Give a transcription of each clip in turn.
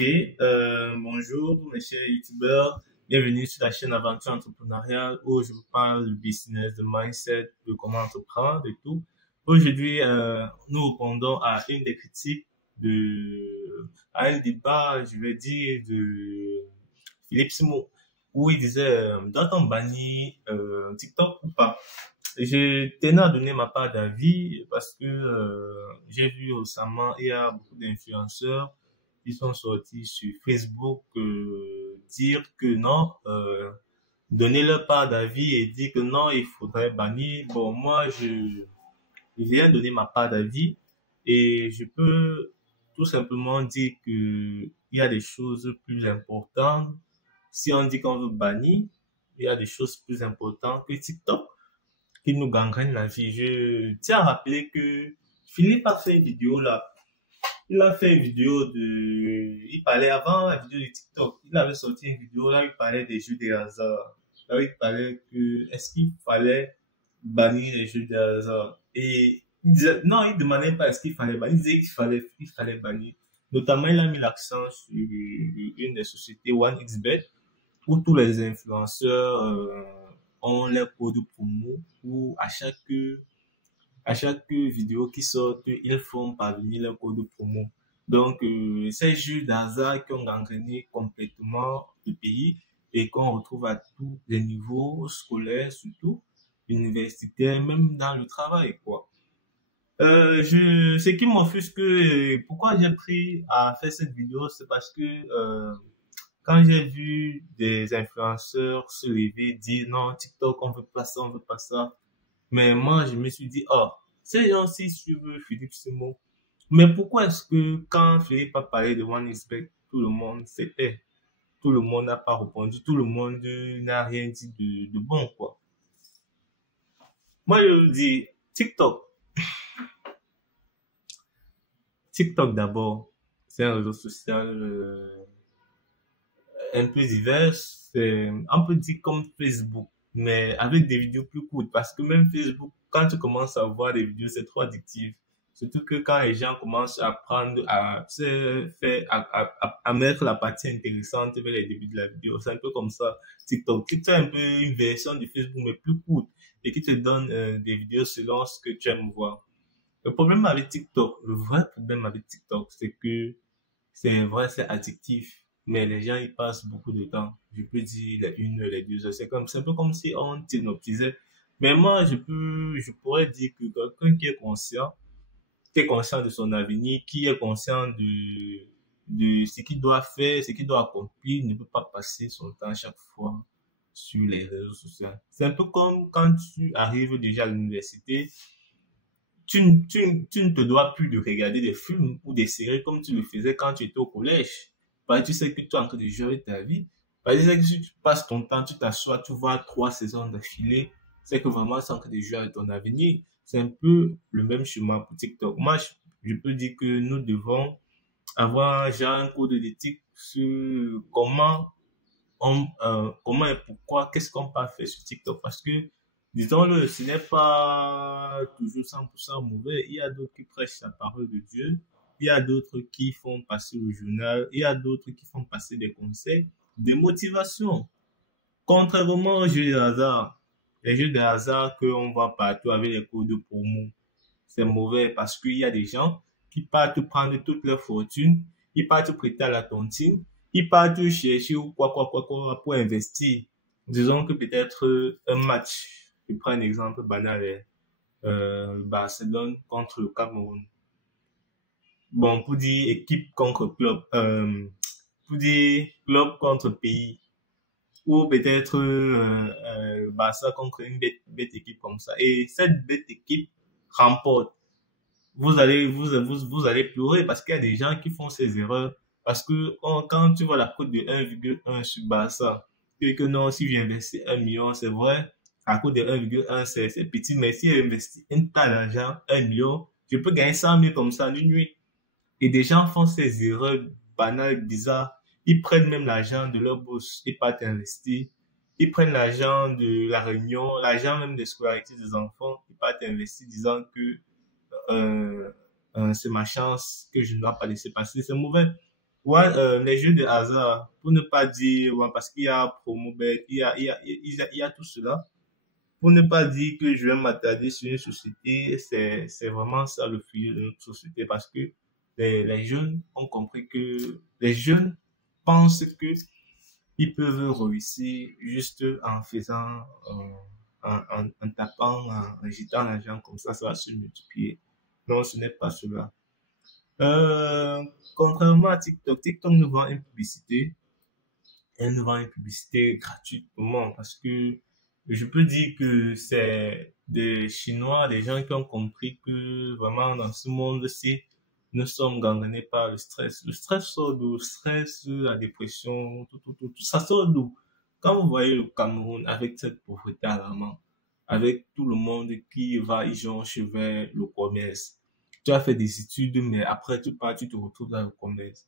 Ok, bonjour mes chers youtubeurs, bienvenue sur la chaîne Aventure Entrepreneuriale où je vous parle du business, de mindset, de comment entreprendre et tout. Aujourd'hui, nous répondons à une des critiques à un débat, je vais dire, de Philippe Simo, où il disait, doit-on bannir TikTok ou pas? Je tenais à donner ma part d'avis parce que j'ai vu récemment, il y a beaucoup d'influenceurs qui sont sortis sur Facebook dire que non, donner leur part d'avis et dire que non, il faudrait bannir. Bon, moi, je viens donner ma part d'avis et je peux tout simplement dire que il y a des choses plus importantes. Si on dit qu'on veut bannir, il y a des choses plus importantes que TikTok qui nous gangrène la vie. Je tiens à rappeler que Philippe a fait une vidéo là. Il a fait une vidéo il parlait avant la vidéo de TikTok. Il avait sorti une vidéo là, il parlait des jeux de hasard. Là, il parlait est-ce qu'il fallait bannir les jeux de hasard? Et il disait, non, il demandait pas est-ce qu'il fallait bannir, il disait qu'il fallait bannir. Notamment, il a mis l'accent sur une des sociétés OneXBet, où tous les influenceurs, ont leur code promo, où à chaque vidéo qui sort, ils font parvenir leur code promo. Donc, ces jeux d'hasard qui ont gangréné complètement le pays et qu'on retrouve à tous les niveaux scolaires, surtout universitaires, même dans le travail, quoi. Ce qui m'offusque, pourquoi j'ai pris à faire cette vidéo, c'est parce que quand j'ai vu des influenceurs se lever, dire non, TikTok, on veut pas ça, on veut pas ça. Mais moi, je me suis dit, oh, ces gens-ci suivent Philippe Simon. Mais pourquoi est-ce que quand Philippe a parlé de OneXBet, tout le monde s'était, tout le monde n'a pas répondu, tout le monde n'a rien dit de bon, quoi. Moi, je vous dis, TikTok d'abord, c'est un réseau social un peu divers, on peut dire comme Facebook, mais avec des vidéos plus courtes, parce que même Facebook, quand tu commences à voir des vidéos, c'est trop addictif. Surtout que quand les gens commencent à prendre, à se faire, à mettre la partie intéressante vers les débuts de la vidéo, c'est un peu comme ça. TikTok est un peu une version de Facebook, mais plus courte, et qui te donne des vidéos selon ce que tu aimes voir. Le problème avec TikTok, le vrai problème avec TikTok, c'est que c'est vrai, c'est addictif, mais les gens y passent beaucoup de temps. Je peux dire les 1 heure, les 2 heures. C'est un peu comme si on t'hypnotisait. Mais moi, je pourrais dire que quelqu'un qui est conscient de son avenir, qui est conscient de ce qu'il doit faire, ce qu'il doit accomplir, ne peut pas passer son temps chaque fois sur les réseaux sociaux. C'est un peu comme quand tu arrives déjà à l'université, tu ne te dois plus de regarder des films ou des séries comme tu le faisais quand tu étais au collège. Parce que tu sais que tu es en train de jouer ta vie. Parce que tu sais que si tu passes ton temps, tu t'assois, tu vois 3 saisons d'affilée, c'est que vraiment c'est en train de jouer avec ton avenir. C'est un peu le même chemin pour TikTok. Moi, je peux dire que nous devons avoir genre un code d'éthique sur comment et pourquoi, qu'est-ce qu'on peut faire sur TikTok. Parce que disons-le, ce n'est pas toujours 100% mauvais. Il y a d'autres qui prêchent la parole de Dieu. Il y a d'autres qui font passer le journal. Il y a d'autres qui font passer des conseils, des motivations. Contrairement aux jeux de hasard, les jeux de hasard qu'on voit partout avec les codes de promo, c'est mauvais parce qu'il y a des gens qui partent prendre toute leur fortune, ils partent prêter à la tontine, ils partent chercher ou quoi pour investir. Disons que peut-être un match, je prends un exemple banal, Barcelone contre le Cameroun. Bon, pour dire équipe contre club, pour dire club contre pays, ou peut-être Barça contre une bête équipe comme ça. Et cette bête équipe remporte. Vous allez pleurer parce qu'il y a des gens qui font ces erreurs. Parce que quand tu vois la cote de 1,1 sur Barça, et que non, si j'investis 1 million, c'est vrai, à cote de 1,1, c'est petit, mais si j'investis un tas d'argent, 1 million, je peux gagner 100 000 comme ça en une nuit. Et des gens font ces erreurs banales, bizarres. Ils prennent même l'argent de leur bourse et pas investir. Ils prennent l'argent de la réunion, l'argent même des scolarités des enfants et pas investir, disant que c'est ma chance que je ne dois pas laisser passer. C'est mauvais. Ouais, les jeux de hasard, pour ne pas dire, ouais, parce qu'il y a Promobet, il y a tout cela. Pour ne pas dire que je vais m'attarder sur une société, c'est vraiment ça le futur de notre société parce que les jeunes ont compris que les jeunes pensent que ils peuvent réussir juste en faisant, en tapant, en jetant l'argent comme ça va se multiplier. Non, ce n'est pas cela. Euh, Contrairement à TikTok, TikTok nous vend une publicité, elle nous vend une publicité gratuite pour moi parce que je peux dire que c'est des Chinois, des gens qui ont compris que vraiment dans ce monde-ci, nous sommes gangrenés par le stress. Le stress sort d'où? Le stress, la dépression, tout ça sort d'où? Quand vous voyez le Cameroun avec cette pauvreté alarmante, avec tout le monde qui va y jonche vers le commerce, tu as fait des études, mais après tu pars, tu te retrouves dans le commerce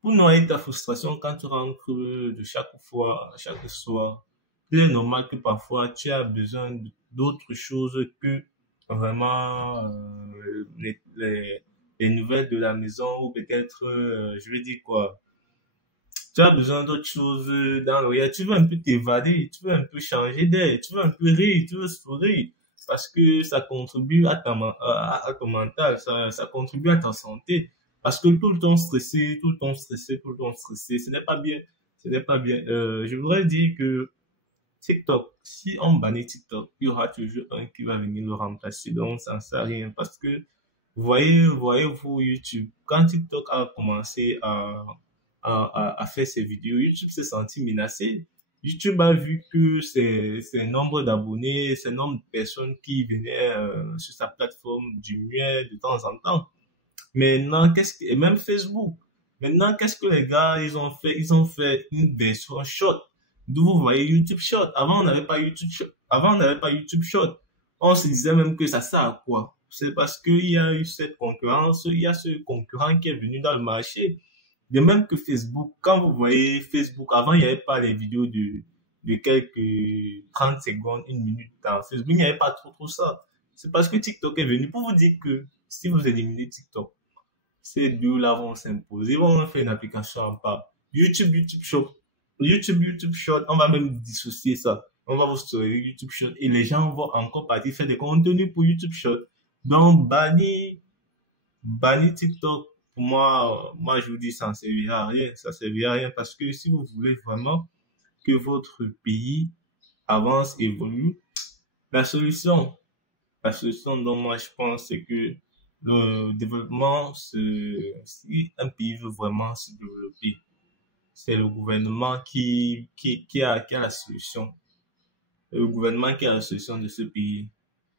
pour noyer ta frustration quand tu rentres de chaque fois, chaque soir, il est normal que parfois tu as besoin d'autres choses que vraiment les nouvelles de la maison ou peut-être, je vais dire quoi, tu as besoin d'autres choses dans le réel. Tu veux un peu t'évader, tu veux un peu changer d'air, tu veux un peu rire, tu veux sourire. Parce que ça contribue à, à ton mental, ça contribue à ta santé. Parce que tout le temps stressé, tout le temps stressé, tout le temps stressé, ce n'est pas bien. Ce n'est pas bien. Je voudrais dire que TikTok, si on bannit TikTok, il y aura toujours un qui va venir le remplacer. Donc, ça ne sert à rien. Parce que, voyez-vous YouTube, quand TikTok a commencé à faire ses vidéos, YouTube s'est senti menacé. YouTube a vu que c'est nombre d'abonnés, c'est nombre de personnes qui venaient sur sa plateforme diminuait de temps en temps. Maintenant, et même Facebook. Maintenant, qu'est-ce que les gars, ils ont fait? Ils ont fait une version short. D'où vous voyez YouTube Short. Avant, on n'avait pas YouTube Short. Avant, on n'avait pas YouTube Short. On se disait même que ça sert à quoi? C'est parce qu'il y a eu cette concurrence, il y a ce concurrent qui est venu dans le marché. De même que Facebook. Quand vous voyez Facebook, avant, il n'y avait pas les vidéos de quelques 30 secondes, une minute dans Facebook. Il n'y avait pas trop ça. C'est parce que TikTok est venu pour vous dire que si vous éliminez TikTok, ces deux-là vont s'imposer. Ils vont faire une application en part. YouTube Short. YouTube Short, on va même dissocier ça. On va vous storer YouTube Short et les gens vont encore partir faire des contenus pour YouTube Short. Donc, bannir TikTok, pour moi, je vous dis, ça ne servira à rien. Ça ne servira à rien parce que si vous voulez vraiment que votre pays avance, évolue, la solution, la solution dont moi je pense, c'est que le développement, si un pays veut vraiment se développer, c'est le gouvernement qui a la solution. Le gouvernement qui a la solution de ce pays.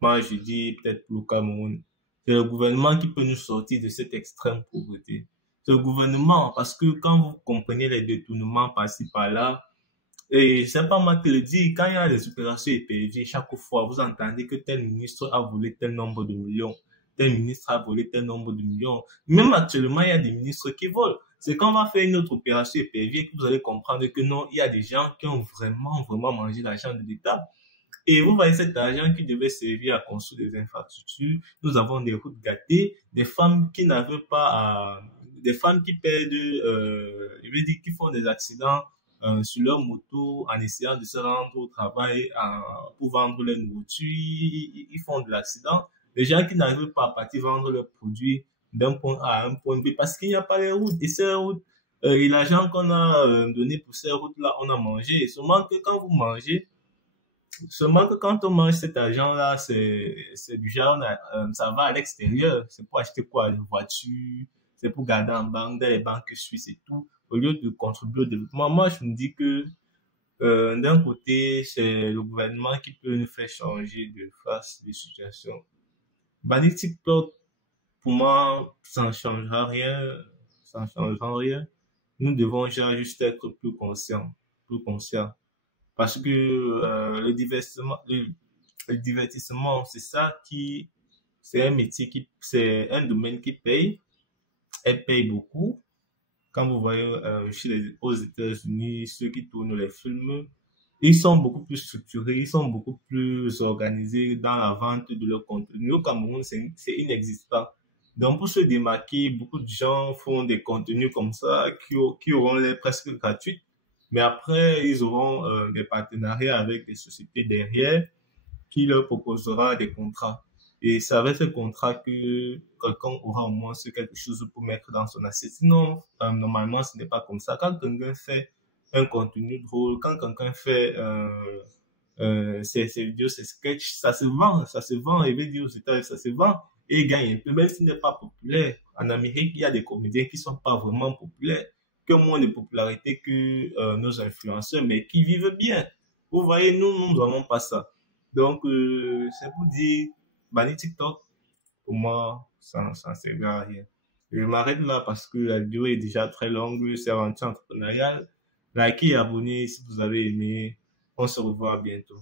Moi, je dis peut-être pour le Cameroun. C'est le gouvernement qui peut nous sortir de cette extrême pauvreté. C'est le gouvernement, parce que quand vous comprenez les détournements par-ci, par-là, et c'est pas moi qui le dis, quand il y a des opérations éperviers, chaque fois, vous entendez que tel ministre a volé tel nombre de millions, tel ministre a volé tel nombre de millions. Même actuellement, il y a des ministres qui volent. C'est quand on va faire une autre opération épervier que vous allez comprendre que non, il y a des gens qui ont vraiment mangé l'argent de l'État. Et vous voyez cet argent qui devait servir à construire des infrastructures. Nous avons des routes gâtées, des femmes qui n'avaient pas des femmes qui perdent, je veux dire, qui font des accidents sur leur moto en essayant de se rendre au travail pour vendre leur nourriture. Ils font de l'accident. Les gens qui n'arrivent pas à partir vendre leurs produits d'un point A à un point B parce qu'il n'y a pas les routes. Et ces routes, et l'argent qu'on a donné pour ces routes-là, on a mangé. Et seulement que quand vous mangez, seulement que quand on mange cet argent-là, c'est du genre, ça va à l'extérieur. C'est pour acheter quoi? Une voiture, c'est pour garder en banque, dans les banques suisses et tout, au lieu de contribuer au développement. Moi, je me dis que d'un côté, c'est le gouvernement qui peut nous faire changer de face des situations. Bannir TikTok, pour moi, ça ne changera rien. Ça ne changera rien. Nous devons genre juste être plus conscients. Plus conscients. Parce que le divertissement, c'est ça c'est un métier c'est un domaine qui paye. Elle paye beaucoup. Quand vous voyez aux États-Unis, ceux qui tournent les films, ils sont beaucoup plus structurés, ils sont beaucoup plus organisés dans la vente de leur contenu. Au Cameroun, c'est inexistant. Donc, pour se démarquer, beaucoup de gens font des contenus comme ça qui auront l'air presque gratuits. Mais après, ils auront des partenariats avec des sociétés derrière qui leur proposera des contrats. Et c'est avec ce contrat que quelqu'un aura au moins quelque chose pour mettre dans son assiette. Sinon, normalement, ce n'est pas comme ça. Quand quelqu'un fait un contenu drôle, quand quelqu'un fait ses vidéos, ses sketchs, ça se vend, et veut dire ça se vend, et il gagne un peu, même s'il n'est pas populaire. En Amérique, il y a des comédiens qui sont pas vraiment populaires, qui ont moins de popularité que nos influenceurs, mais qui vivent bien. Vous voyez, nous n'avons pas ça. Donc, c'est pour dire, bannir TikTok, pour moi, ça ne sert à rien. Je m'arrête là parce que la vidéo est déjà très longue, c'est aventure entrepreneuriale. Likez et abonnez si vous avez aimé. On se revoit bientôt.